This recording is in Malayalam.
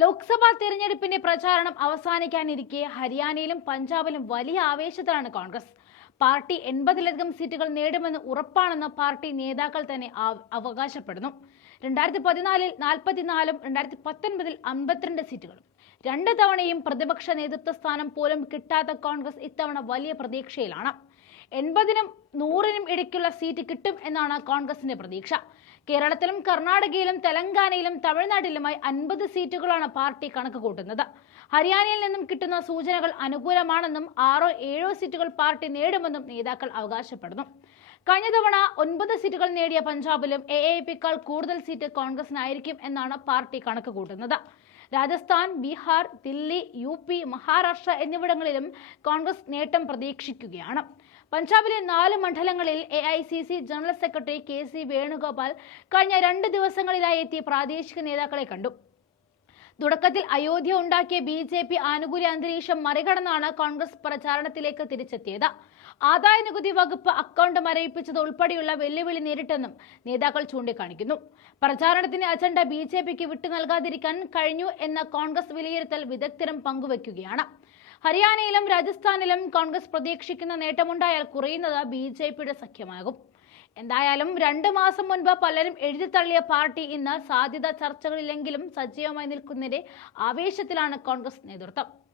ലോക്സഭാ തെരഞ്ഞെടുപ്പിന്റെ പ്രചാരണം അവസാനിക്കാനിരിക്കെ ഹരിയാനയിലും പഞ്ചാബിലും വലിയ ആവേശത്തിലാണ് കോൺഗ്രസ്. പാർട്ടി 80-ലധികം സീറ്റുകൾ നേടുമെന്ന് ഉറപ്പാണെന്ന് പാർട്ടി നേതാക്കൾ തന്നെ അവകാശപ്പെടുന്നു. 2014-ൽ 44ഉം 2019-ൽ 52 സീറ്റുകളും. 2 തവണയും പ്രതിപക്ഷ നേതൃത്വ സ്ഥാനം പോലും കിട്ടാത്ത കോൺഗ്രസ് ഇത്തവണ വലിയ പ്രതീക്ഷയിലാണ്. 80-നും 100-നും ഇടയ്ക്കുള്ള സീറ്റ് കിട്ടും എന്നാണ് കോൺഗ്രസിന്റെ പ്രതീക്ഷ. കേരളത്തിലും കർണാടകയിലും തെലങ്കാനയിലും തമിഴ്നാട്ടിലുമായി 50 സീറ്റുകളാണ് പാർട്ടി കണക്ക് കൂട്ടുന്നത്. ഹരിയാനയിൽ നിന്നും കിട്ടുന്ന സൂചനകൾ അനുകൂലമാണെന്നും 6-7 സീറ്റുകൾ പാർട്ടി നേടുമെന്നും നേതാക്കൾ അവകാശപ്പെടുന്നു. കഴിഞ്ഞ തവണ 9 സീറ്റുകൾ നേടിയ പഞ്ചാബിലും AAPയേക്കാൾ കൂടുതൽ സീറ്റ് കോൺഗ്രസിനായിരിക്കും എന്നാണ് പാർട്ടി കണക്ക് കൂട്ടുന്നത്. രാജസ്ഥാൻ, ബീഹാർ, ദില്ലി, UP, മഹാരാഷ്ട്ര എന്നിവിടങ്ങളിലും കോൺഗ്രസ് നേട്ടം പ്രതീക്ഷിക്കുകയാണ്. പഞ്ചാബിലെ 4 മണ്ഡലങ്ങളിൽ AICC general secretary KC Venugopal കഴിഞ്ഞ 2 ദിവസങ്ങളിലായി എത്തി പ്രാദേശിക നേതാക്കളെ കണ്ടു. തുടക്കത്തിൽ അയോധ്യ ഉണ്ടാക്കിയ BJP ആനുകൂല്യ അന്തരീക്ഷം മറികടന്നാണ് കോൺഗ്രസ് പ്രചാരണത്തിലേക്ക് തിരിച്ചെത്തിയത്. ആദായ നികുതി വകുപ്പ് അക്കൗണ്ട് മരവിപ്പിച്ചത് ഉൾപ്പെടെയുള്ള വെല്ലുവിളി നേരിട്ടെന്നും നേതാക്കൾ ചൂണ്ടിക്കാണിക്കുന്നു. പ്രചാരണത്തിന്റെ അജണ്ട BJPക്ക് വിട്ടു നൽകാതിരിക്കാൻ കഴിഞ്ഞു എന്ന കോൺഗ്രസ് വിലയിരുത്തൽ വിദഗ്ധരും പങ്കുവയ്ക്കുകയാണ്. ഹരിയാനയിലും രാജസ്ഥാനിലും കോൺഗ്രസ് പ്രതീക്ഷിക്കുന്ന നേട്ടമുണ്ടായാൽ കുറയുന്നത് BJPയുടെ സഖ്യമാകും. എന്തായാലും 2 മാസം മുൻപ് പലരും എഴുതിത്തള്ളിയ പാർട്ടി ഇന്ന് സാധ്യത ചർച്ചകളിലെങ്കിലും സജീവമായി നിൽക്കുന്നതിന്റെ ആവേശത്തിലാണ് കോൺഗ്രസ് നേതൃത്വം.